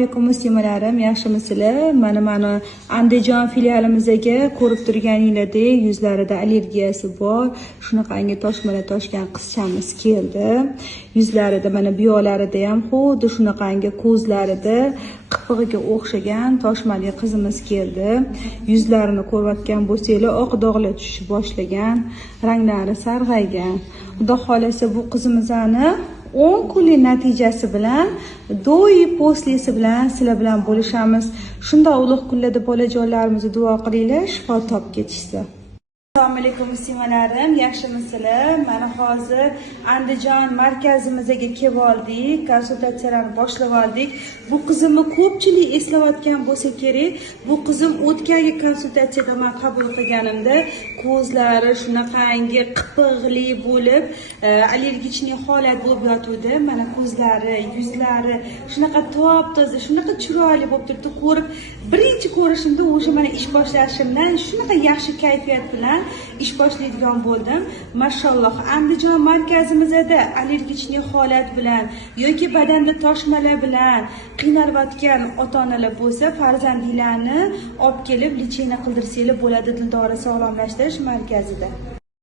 alaykum muslimalarim, yaxshimisizlar? Mana Andijon filialimizga ko'rib turganinglardek yuzlarida allergiyasi bor, shunaqangi toshmalar toshgan qizchamiz keldi. Yuzlarida mana buyoqlarida ham xuddi shunaqangi ko'zlarida qipig'iga o'xshagan toshmali qizimiz keldi. Yuzlarini ko'rayotgan bo'lsanglar, oq dog'lar tushib boshlagan, ranglari sarg'aygan. Xudo xolasa bu qizimizni 10 kunlik natijasi bilan do'yi poslisi bilan sizlar bilan bo'lishamiz. Shunda ulug' kunlarda bolajonlarimizni duo qilinglar, shifo topib ketishsin. Assalomu alaykum muslimalarim, yaxshimisizlar? Mana hozir Andijon markazimizga kelib oldik, konsultatsiyalarni boshlab oldik. Bu qizimni ko'pchilik eslayotgan bo'lsa kerak. Bu qizim o'tgangi konsultatsiyada men qabul qilganimda ko'zlari shunaqangi qipig'li bo'lib, allergichniy holat bo'lib yotuvdi. Mana ko'zlari, yuzlari shunaqa top-toza, shunaqa chiroyli bo'lib turibdi. Ko'rib, birinchi ko'rishimda o'sha mana ish boshlashimdan shunaqa yaxshi kayfiyat bilan ish boshlaydigan bo'ldim. Mashalloh, Andijon markazimizda allergichniy holat bilan yoki badanda toshmalar bilan qiynalayotgan ota-onalar bo'lsa, farzandinglarni olib kelib lecheniya qildirsanglar bo'ladi Dildora sog'lomlashtirish markazida.